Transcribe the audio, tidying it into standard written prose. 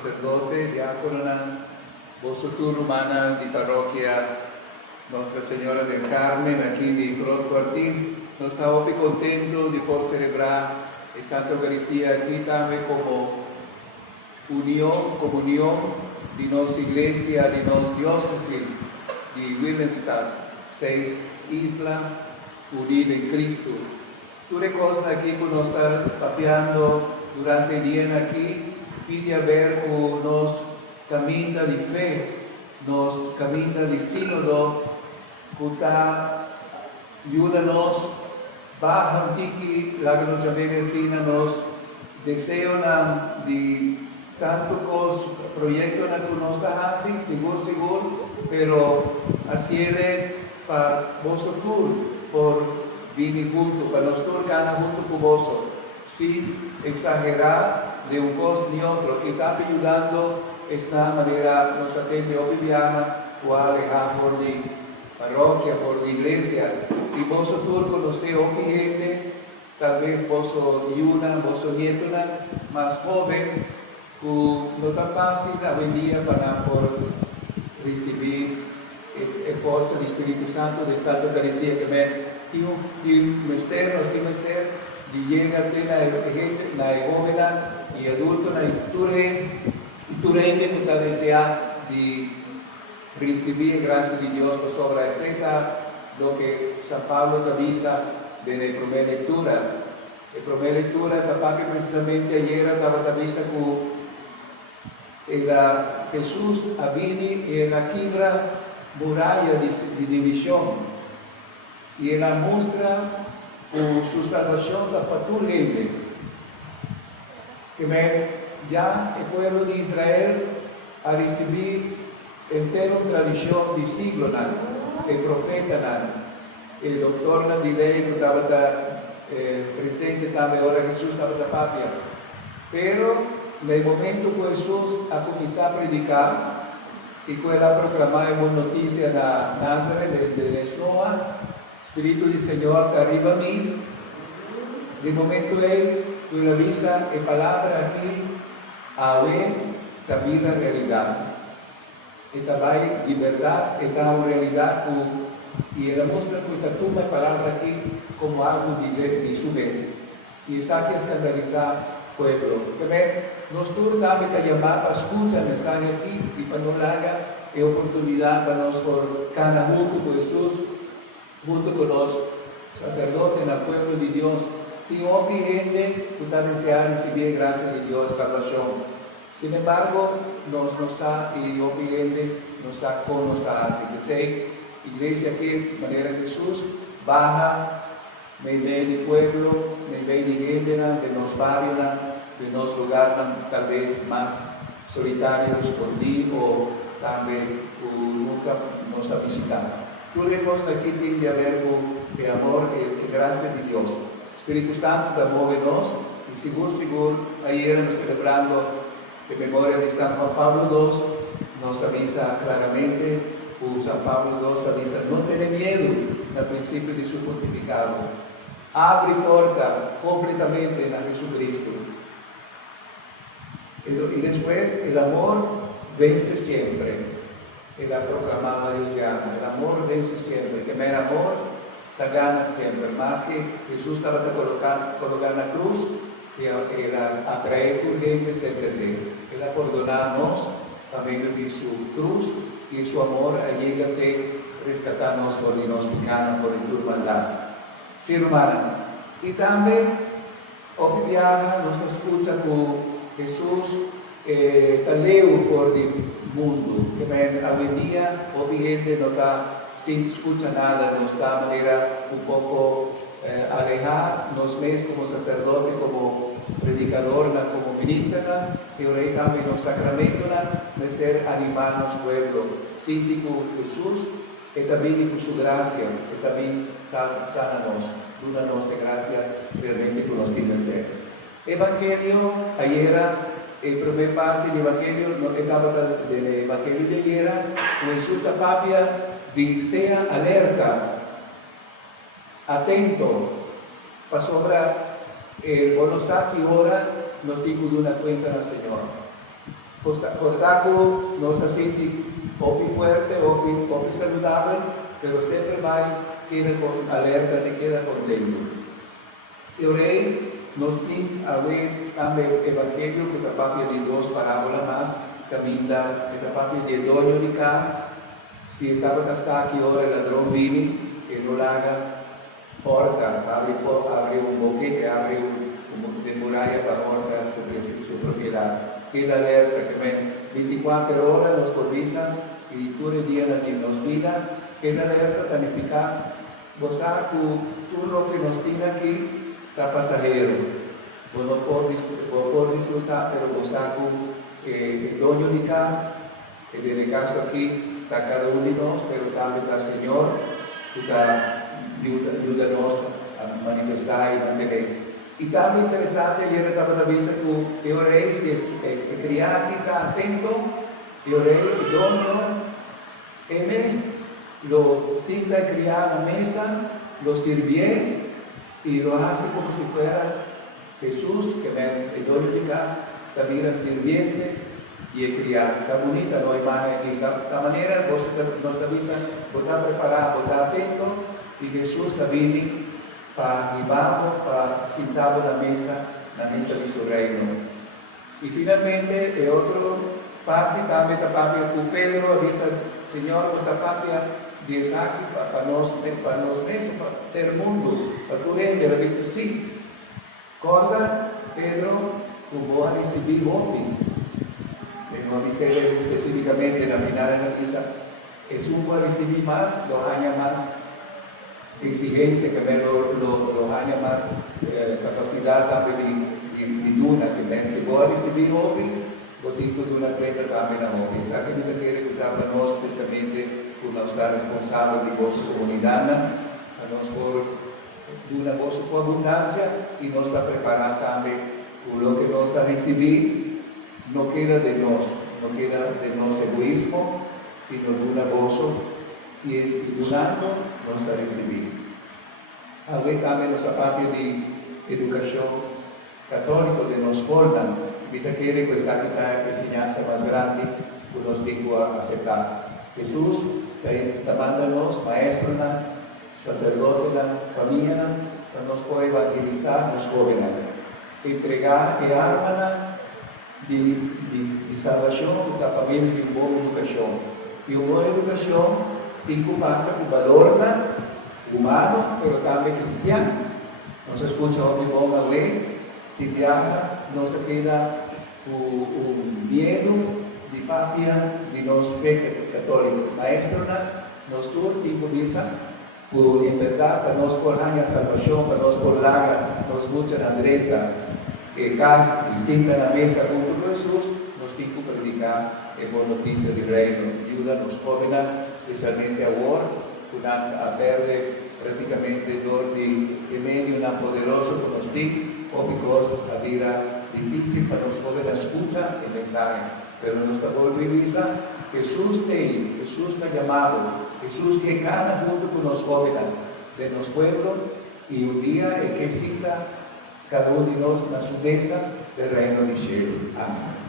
sacerdote, diaconona, vosotros romana di parroquia Nostra Signora del Carmen, aquí di Crot Quartín. Nos estamos muy contentos de poder celebrar la Santa Eucaristía aquí también como unión, comunión de nuestra iglesia, de nuestra diócesis de Willemstad, 6 islas unidas en Cristo. Tú reconoces aquí que nos está papeando durante el día aquí, pide a ver que nos camina de fe, nos camina de sínodo, que está ayúdanos, baja tiki, la que nos llame nos desean de tanto cos proyecto en que nos está haciendo, seguro, pero así es para vosotros, por venir juntos, para nosotros ganar junto con vosotros, sin exagerar de un cos ni otro, y está ayudando esta manera, nos atende hoy viaja, o alejar por mi parroquia, por mi iglesia, y vosotros conocéis a gente, tal vez vos nietona más joven, que no está fácil hoy en día para por recibir la fuerza del Espíritu Santo de Santa Eucaristía, que me tiene misterio, de llegar a la gente, la joven y adulto, y tu gente que está deseando de recibir gracias de Dios por sobre etcétera, lo que San Pablo te avisa de la primera lectura. La primera lectura, que precisamente ayer estaba avisa que Jesús avini en la quibra muralla de división y él muestra su salvación para tu gente. Que ya el pueblo de Israel ha recibido entera tradición de siglos, el profeta, el doctor de ley que estaba presente también, ahora Jesús estaba en papia. Pero en el momento que Jesús ha comenzado a predicar, y que él ha proclamado buena noticia de Nazaret, de Esnoa, Espíritu del Señor que arriba a mí, de momento él avisa la palabra aquí, a ver, también la realidad. Esta vai de verdad, esta realidad, y él muestra que esta toma palabra aquí como algo de su vez. Y está que escandalizar pueblo. Nosotros también te llamamos a escuchar el mensaje aquí y para no haga oportunidad para nosotros, cada junto con Jesús, junto con los sacerdotes en el pueblo de Dios. Y hoy gente que está deseando recibir gracias de Dios, salvación. Sin embargo, nos está, y hoy gente no está con nosotros. Así que sé, iglesia aquí, de manera Jesús, baja, me ve de pueblo, me ve de gente, de los barrios, de los lugares tal vez más solitarios por ti o también nunca nos ha visitado. Tú lejos aquí tiene que haber el amor y gracia de Dios. Espíritu Santo te muévenos y seguro, ayer nos celebrando en memoria de San Juan Pablo II, nos avisa claramente, San Pablo II avisa, no tenga miedo al principio de su pontificado. Abre puerta completamente a Jesucristo. Y después el amor vence siempre. Él ha proclamado a Dios gana. El amor vence siempre. Que el amor te gana siempre. Más que Jesús estaba colocando la cruz, Él atrae tu gente siempre allí. Él ha perdonado también de su cruz y su amor llega a rescatarnos por los pecados, por tu maldad. Sí, hermana. Y también, hoy día nos escucha con Jesús, taleo por el mundo, que hoy día, hoy gente no está, sin escucha nada, no está de manera un poco alejada, nos ves como sacerdote, como predicador, como ministra, y hoy también los sacramentos, de animar a nuestro pueblo, síndico Jesús, y también con su gracia, y también sánanos, dúnanos de gracia realmente con los tiempos de Evangelio, ayer, el primer parte del Evangelio, no estaba del Evangelio de ayer, Jesús apapia, sea alerta, atento, para sobra el voluntad que ahora nos dijo de una cuenta al Señor. Portaco no se siente o fuerte o saludable, pero siempre queda con alerta, te queda contento. El rey nos tiene a ver también el evangelio que está papia de dos parábolas más, camina, que está papia de dueño de casa, si estaba casado que ahora el ladrón viene, que no la haga porta, abre un boquete, abre de muralla para porta su propiedad. Queda alerta que 24 horas nos cotiza y todo el día nos vida, queda alerta planificar, gozar tu lo que nos tiene aquí, está pasajero. No por disfrutar, pero gozar el dueño de casa, el de casa aquí, está cada uno de nosotros, pero también está el Señor, que ayúdanos a manifestar y mantener. Y también interesante, ayer estaba la vista que el rey, si es el criado que está atento, el rey, el dueño, él lo sienta el criado a la mesa, lo sirve y lo hace como si fuera Jesús, que es el dueño de casa, también el sirviente y el criado. Está bonita la imagen, y de esta manera vos nos avisa, vos está preparado, vos está atento, y Jesús también para llevarnos, para sentarnos en la mesa de su reino. Y finalmente, el otro parte, también la parte con Pedro, dice, Señor, esta parte de aquí para nos mesas del mundo, para tu reino, él dice, sí. Corda, Pedro, como a recibir hoy. No dice específicamente en la final de la misa, Jesús va a recibir más, lo haya más exigencia, que lo haya más capacidad también de duna, que si va a recibir hoy, lo tipo de una prenda también a hoy. Esa que me quiere contar para nosotros, especialmente por no estar responsable de vuestra comunidad, a nosotros por una voz con abundancia y nos está preparando también por lo que nos a recibir, no queda de nos egoísmo, sino de una voz y donando nos a recibir. Alguien también nos aparte de educación católica de nos forman, vida quiere que esta enseñanza más grande que nos tengo a aceptar. Jesús está mandándonos, maestros, sacerdote, familia, para nos poder evangelizar los jóvenes, entregar el arma de salvación esta familia de una buena educación. Y una buena educación tiene que pasar por valor humano, pero también cristiano. No se escucha hoy una ley, de viaja, no se queda un miedo de patria de los católicos. Maestro, nos tuvo tiempo de en verdad, para nos por la salvación, para nos por la, nos mucha la derecha, que casa y sienta en la mesa junto con Jesús, nos tiene que predicar la buena noticia del reino. Ayuda a los jóvenes, especialmente ahora, a perder prácticamente dos de medio tan poderoso como nos tiene, o porque la vida difícil para los jóvenes escuchar el mensaje. Pero nuestra volvivisa, Jesús te ha llamado, Jesús que gana junto con los jóvenes de los pueblos y un día es que cita cada uno de nosotros la sudeza del reino del cielo. Amén.